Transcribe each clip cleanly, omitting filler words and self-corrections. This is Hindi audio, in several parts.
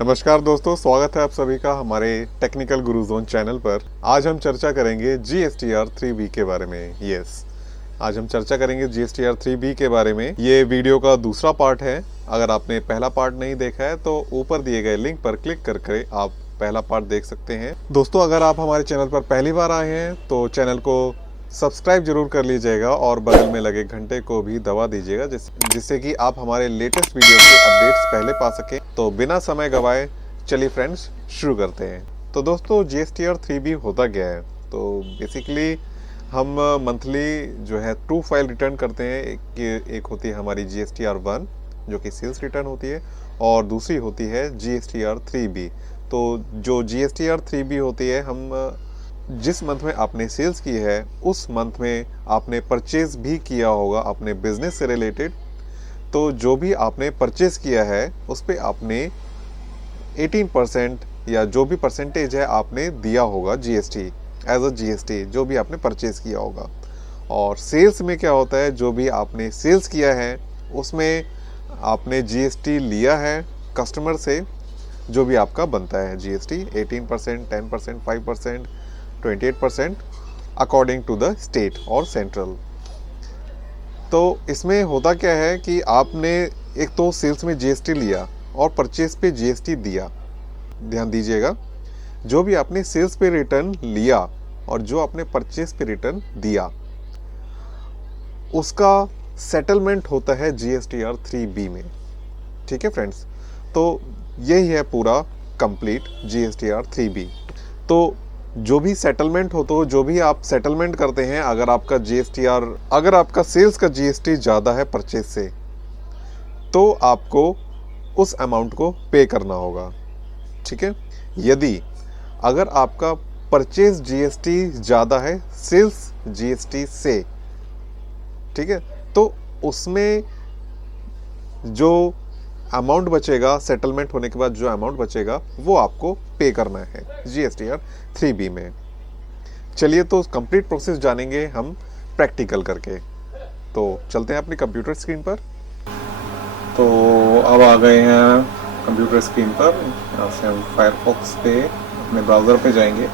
नमस्कार दोस्तों, स्वागत है आप सभी का हमारे टेक्निकल गुरु जोन चैनल पर। आज हम चर्चा करेंगे GSTR 3B के बारे में। आज हम चर्चा करेंगे GSTR 3B के बारे में। ये वीडियो का दूसरा पार्ट है। अगर आपने पहला पार्ट नहीं देखा है तो ऊपर दिए गए लिंक पर क्लिक करके आप पहला पार्ट देख सकते हैं। दोस्तों, अगर आप हमारे चैनल पर पहली बार आए हैं तो चैनल को सब्सक्राइब जरूर कर लीजिएगा और बगल में लगे घंटे को भी दबा दीजिएगा, जिससे कि आप हमारे लेटेस्ट वीडियो के अपडेट्स पहले पा सकें। तो बिना समय गवाए चलिए फ्रेंड्स शुरू करते हैं। तो दोस्तों, GSTR 3B होता क्या है? तो बेसिकली हम मंथली जो है 2 फाइल रिटर्न करते हैं। एक होती है हमारी GSTR 1 जो कि सेल्स रिटर्न होती है, और दूसरी होती है GSTR 3B। तो जो GSTR 3B होती है, हम जिस मंथ में आपने सेल्स की है उस मंथ में आपने परचेज भी किया होगा अपने बिजनेस से रिलेटेड। तो जो भी आपने परचेज किया है उस पे आपने 18% या जो भी परसेंटेज है आपने दिया होगा GST, एज अ GST, जो भी आपने परचेज किया होगा। और सेल्स में क्या होता है, जो भी आपने सेल्स किया है उसमें आपने GST लिया है कस्टमर से, जो भी आपका बनता है GST 18%, 10%, 5%, 28% according to the state और सेंट्रल। तो इसमें होता क्या है कि आपने एक तो सेल्स में GST लिया और परचेज पे GST दिया। ध्यान दीजिएगा, जो भी आपने सेल्स पे रिटर्न लिया और जो आपने परचेज पे रिटर्न दिया उसका सेटलमेंट होता है GSTR 3B में। ठीक है फ्रेंड्स, तो यही है पूरा कंप्लीट GSTR 3B। तो जो भी सेटलमेंट हो, तो जो भी आप सेटलमेंट करते हैं, अगर आपका सेल्स का GST ज़्यादा है परचेज से, तो आपको उस अमाउंट को पे करना होगा। ठीक है। यदि अगर आपका परचेज GST ज़्यादा है सेल्स GST से, ठीक है, तो उसमें जो अमाउंट बचेगा, सेटलमेंट होने के बाद जो अमाउंट बचेगा वो आपको पे करना है GSTR 3B में। चलिए, तो कंप्लीट प्रोसेस जानेंगे हम प्रैक्टिकल करके। तो चलते हैं अपनी कंप्यूटर स्क्रीन पर। तो अब आ गए हैं कंप्यूटर स्क्रीन पर। यहाँ से हम फायरफॉक्स पे अपने ब्राउज़र पे जाएंगे।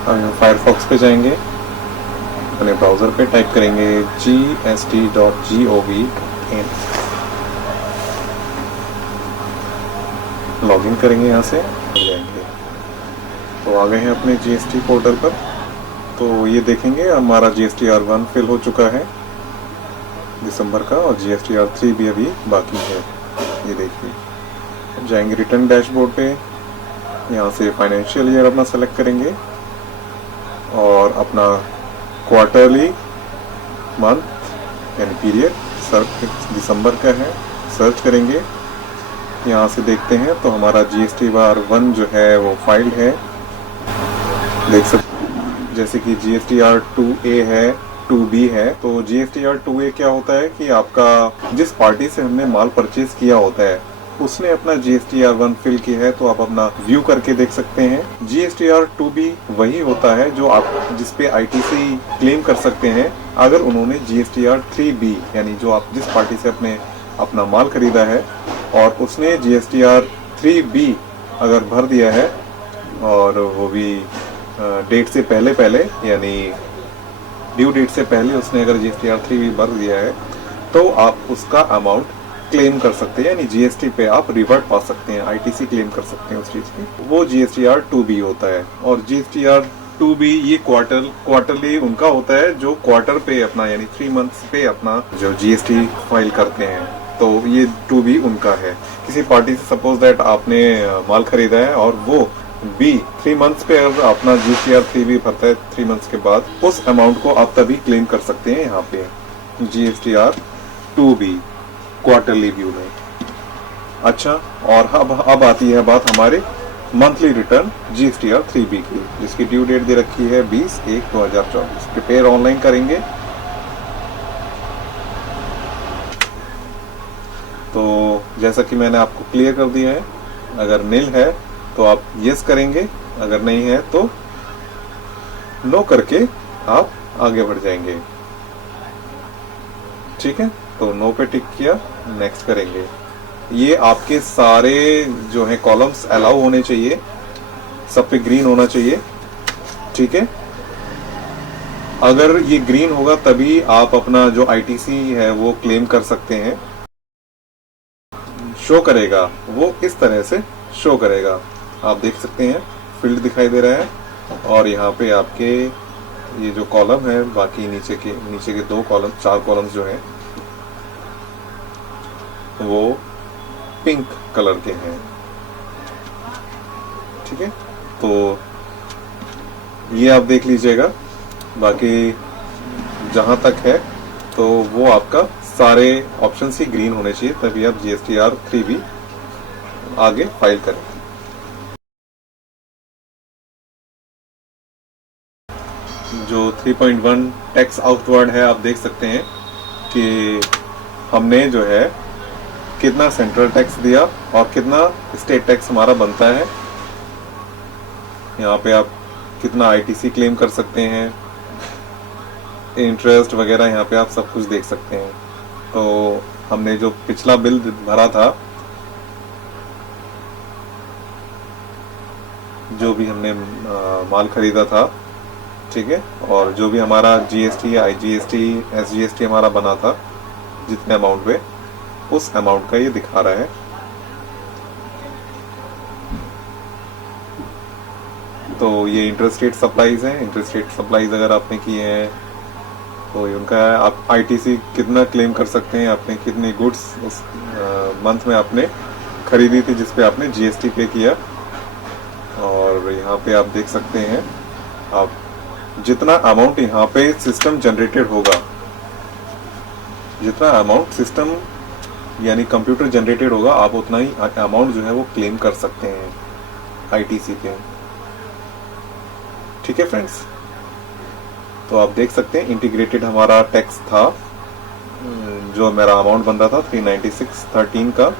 हम फायरफॉक्स पे जाएंगे, अपने ब्राउज़र पे टाइप करेंगे gst.gov, लॉगिन करेंगे, यहाँ से जाएंगे। तो आ गए हैं अपने GST पोर्टल पर। तो ये देखेंगे हमारा GSTR 1 फिल हो चुका है दिसंबर का, और GSTR 3B अभी बाकी है। ये देखिए, जाएंगे रिटर्न डैशबोर्ड पे। यहाँ से फाइनेंशियल ईयर अपना सेलेक्ट करेंगे और अपना क्वार्टरली, मंथ यानी पीरियड, सर्च दिसंबर का है, सर्च करेंगे। यहाँ से देखते हैं तो हमारा GSTR 1 जो है वो फाइल है, देख सकते। जैसे कि GSTR 2A है, 2B है। तो GSTR 2A क्या होता है कि आपका जिस पार्टी से हमने माल परचेज किया होता है उसने अपना GSTR 1 फिल किया है, तो आप अपना व्यू करके देख सकते हैं। GSTR 2B वही होता है जो आप जिसपे ITC क्लेम कर सकते हैं अगर उन्होंने GSTR 3B, यानी जो आप जिस पार्टी से अपना माल खरीदा है और उसने GSTR 3B अगर भर दिया है, और वो भी डेट से पहले यानी ड्यू डेट से पहले उसने अगर GSTR 3B भर दिया है, तो आप उसका अमाउंट क्लेम कर सकते हैं, यानी GST पे आप रिवर्ट पा सकते हैं, ITC क्लेम कर सकते हैं उस चीज की। वो GSTR 2B होता है। और GSTR 2B ये क्वार्टरली उनका होता है जो क्वार्टर पे अपना, यानी 3 मंथ्स पे अपना जो GST फाइल करते हैं। तो ये 2B उनका है। किसी पार्टी से सपोज दैट आपने माल खरीदा है और वो B 3 मंथ्स पे अगर अपना GSTR 3B भरता है 3 मंथ्स के बाद, उस अमाउंट को आप तभी क्लेम कर सकते हैं यहाँ पे GSTR 2B क्वार्टरली व्यू में। अच्छा, और अब आती है बात हमारे मंथली रिटर्न GSTR 3B की, जिसकी ड्यू डेट दे रखी है 20/1/2024। प्रिपेयर ऑनलाइन करेंगे। तो जैसा कि मैंने आपको क्लियर कर दिया है, अगर नील है तो आप यस करेंगे, अगर नहीं है तो नो करके आप आगे बढ़ जाएंगे। ठीक है, तो नो पे टिक किया, नेक्स्ट करेंगे। ये आपके सारे जो है कॉलम्स अलाउ होने चाहिए, सब पे ग्रीन होना चाहिए। ठीक है, अगर ये ग्रीन होगा तभी आप अपना जो आईटीसी है वो क्लेम कर सकते हैं। शो करेगा वो इस तरह से शो करेगा, आप देख सकते हैं फील्ड दिखाई दे रहा है, और यहाँ पे आपके ये जो कॉलम है, बाकी नीचे के 2 कॉलम 4 कॉलम्स जो हैं वो पिंक कलर के हैं। ठीक है, तो ये आप देख लीजिएगा। बाकी जहां तक है तो वो आपका सारे ऑप्शन ही ग्रीन होने चाहिए, तभी आप GSTR 3B आगे फाइल करें। जो 3.1 टैक्स आउटवर्ड है, आप देख सकते हैं कि हमने जो है कितना सेंट्रल टैक्स दिया और कितना स्टेट टैक्स हमारा बनता है। यहाँ पे आप कितना आईटीसी क्लेम कर सकते हैं, इंटरेस्ट वगैरह यहाँ पे आप सब कुछ देख सकते हैं। तो हमने जो पिछला बिल भरा था, जो भी हमने माल खरीदा था, ठीक है, और जो भी हमारा जीएसटी, आईजीएसटी, एसजीएसटी हमारा बना था जितने अमाउंट पे, उस अमाउंट का ये दिखा रहा है। तो ये इंटरेस्ट रेट सप्लाईज हैं। इंटरेस्ट रेट सप्लाईज अगर आपने किए हैं तो उनका आप आईटीसी कितना क्लेम कर सकते हैं, आपने कितनी गुड्स उस मंथ में आपने खरीदी थी जिस पे आपने जीएसटी पे किया। और यहाँ पे आप देख सकते हैं आप जितना अमाउंट यहाँ पे सिस्टम जनरेटेड होगा, जितना अमाउंट सिस्टम यानी कंप्यूटर जनरेटेड होगा, आप उतना ही अमाउंट जो है वो क्लेम कर सकते हैं आईटीसी पे। ठीक है फ्रेंड्स, तो आप देख सकते हैं इंटीग्रेटेड हमारा टैक्स था, जो मेरा अमाउंट बन रहा था 396.13 का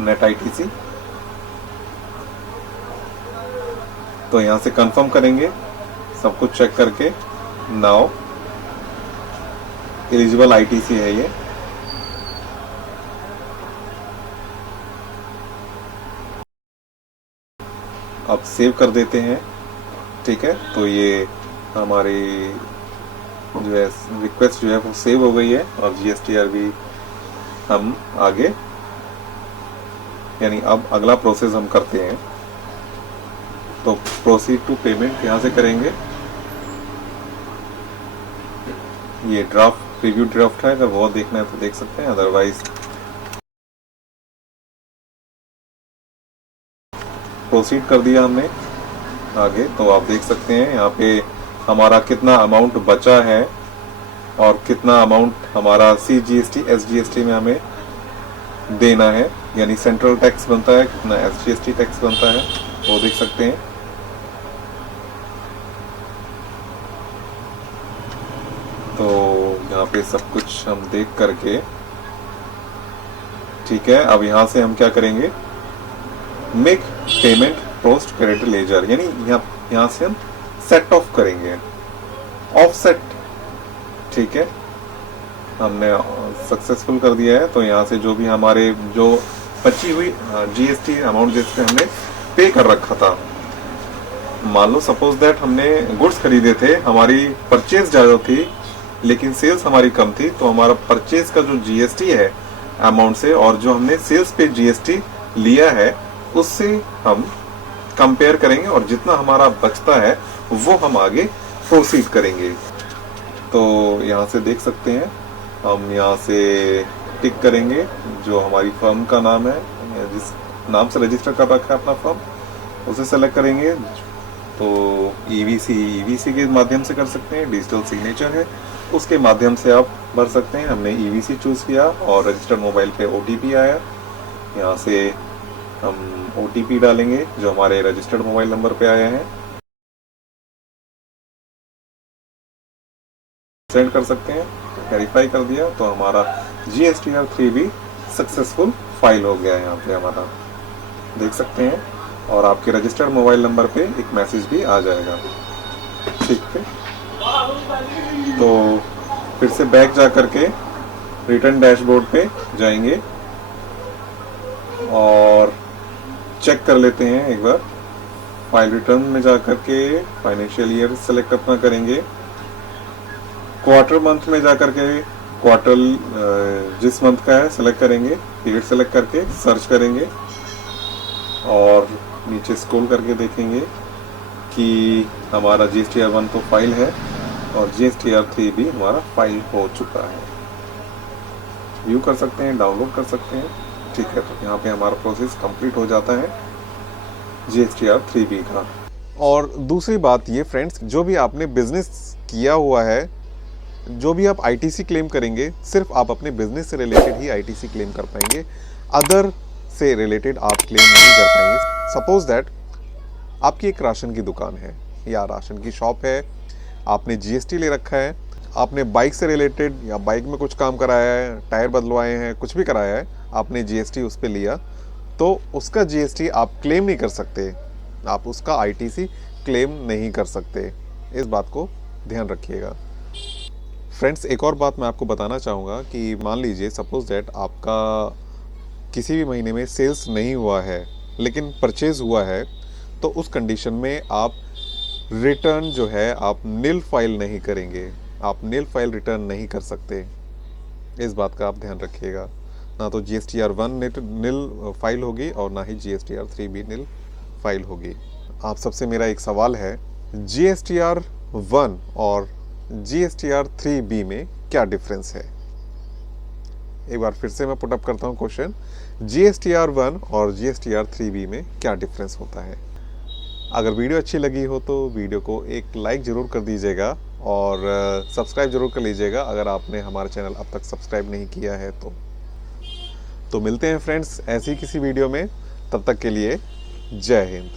नेट आईटीसी। तो यहां से कंफर्म करेंगे सब कुछ चेक करके, नाउ एलिजिबल आईटीसी है ये। अब सेव कर देते हैं। ठीक है, तो ये हमारी जो है रिक्वेस्ट जो है वो सेव हो गई है, और जीएसटीआर भी हम आगे यानी अब अगला प्रोसेस हम करते हैं। तो प्रोसीड टू पेमेंट यहां से करेंगे। ये ड्राफ्ट प्रीव्यू ड्राफ्ट है, अगर वो देखना है तो देख सकते हैं, अदरवाइज प्रोसीड कर दिया हमने आगे। तो आप देख सकते हैं यहाँ पे हमारा कितना अमाउंट बचा है और कितना अमाउंट हमारा सीजीएसटी एसजीएसटी में हमें देना है, यानी सेंट्रल टैक्स बनता है, कितना एसजीएसटी टैक्स बनता है, वो देख सकते हैं। तो यहाँ पे सब कुछ हम देख करके, ठीक है, अब यहाँ से हम क्या करेंगे, make payment post credit ledger, यानी यहाँ से हम सेट ऑफ करेंगे, ऑफसेट। ठीक है, हमने सक्सेसफुल कर दिया है। तो यहाँ से जो भी हमारे जो बची हुई जीएसटी अमाउंट जिसपे हमने पे कर रखा था, मान लो सपोज दैट हमने गुड्स खरीदे थे, हमारी परचेज ज्यादा थी लेकिन सेल्स हमारी कम थी, तो हमारा परचेज का जो जीएसटी है अमाउंट से और जो हमने सेल्स पे जीएसटी लिया है उससे हम कंपेयर करेंगे, और जितना हमारा बचता है वो हम आगे प्रोसीड करेंगे। तो यहाँ से देख सकते हैं, हम यहाँ से टिक करेंगे जो हमारी फर्म का नाम है, जिस नाम से रजिस्टर कर रखा है अपना फर्म, उसे सेलेक्ट करेंगे। तो ईवीसी के माध्यम से कर सकते हैं, डिजिटल सिग्नेचर है उसके माध्यम से आप भर सकते हैं। हमने ईवीसी चूज किया और रजिस्टर्ड मोबाइल पे ओटीपी आया, यहाँ से हम ओटीपी डालेंगे जो हमारे रजिस्टर्ड मोबाइल नंबर पे आया है, सेंड कर सकते हैं। वेरीफाई कर दिया तो हमारा GSTR 3B सक्सेसफुल फाइल हो गया है, यहाँ पे हमारा देख सकते हैं, और आपके रजिस्टर्ड मोबाइल नंबर पे एक मैसेज भी आ जाएगा। ठीक है, तो फिर से बैक जा करके रिटर्न डैशबोर्ड पे जाएंगे और चेक कर लेते हैं एक बार। फाइल रिटर्न में जा करके फाइनेंशियल ईयर सेलेक्ट अपना करेंगे। क्वार्टर मंथ में जा करके क्वार्टर जिस मंथ का है सेलेक्ट करेंगे, पीरियड सेलेक्ट करके सर्च करेंगे और नीचे स्क्रॉल करके देखेंगे कि हमारा GSTR 1 तो फाइल है और GSTR 3 भी हमारा फाइल हो चुका है। व्यू कर सकते हैं, डाउनलोड कर सकते हैं। ठीक है, तो यहाँ पे हमारा प्रोसेस कंप्लीट हो जाता है GSTR 3B का। और दूसरी बात ये फ्रेंड्स, जो भी आपने बिजनेस किया हुआ है, जो भी आप ITC क्लेम करेंगे, सिर्फ आप अपने बिजनेस से रिलेटेड ही ITC क्लेम कर पाएंगे, अदर से रिलेटेड आप क्लेम नहीं कर पाएंगे। सपोज दैट आपकी एक राशन की दुकान है या राशन की शॉप है, आपने GST ले रखा है, आपने बाइक से रिलेटेड या बाइक में कुछ काम कराया है, टायर बदलवाए हैं, कुछ भी कराया है, आपने GST उस पर लिया, तो उसका GST आप क्लेम नहीं कर सकते, आप उसका ITC क्लेम नहीं कर सकते। इस बात को ध्यान रखिएगा फ्रेंड्स। एक और बात मैं आपको बताना चाहूँगा कि मान लीजिए सपोज दैट आपका किसी भी महीने में सेल्स नहीं हुआ है लेकिन परचेज हुआ है, तो उस कंडीशन में आप रिटर्न जो है आप नील फाइल नहीं करेंगे, आप नील फाइल रिटर्न नहीं कर सकते। इस बात का आप ध्यान रखिएगा। ना तो GSTR 1 नील फाइल होगी और ना ही GSTR 3B नील फाइल होगी। आप सबसे मेरा एक सवाल है, GSTR 1 और GSTR 3B में क्या डिफरेंस है? एक बार फिर से मैं पुटअप करता हूँ क्वेश्चन, GSTR 1 और GSTR 3B में क्या डिफरेंस होता है? अगर वीडियो अच्छी लगी हो तो वीडियो को एक लाइक ज़रूर कर दीजिएगा और सब्सक्राइब जरूर कर लीजिएगा अगर आपने हमारा चैनल अब तक सब्सक्राइब नहीं किया है तो मिलते हैं फ्रेंड्स ऐसी किसी वीडियो में। तब तक के लिए जय हिंद।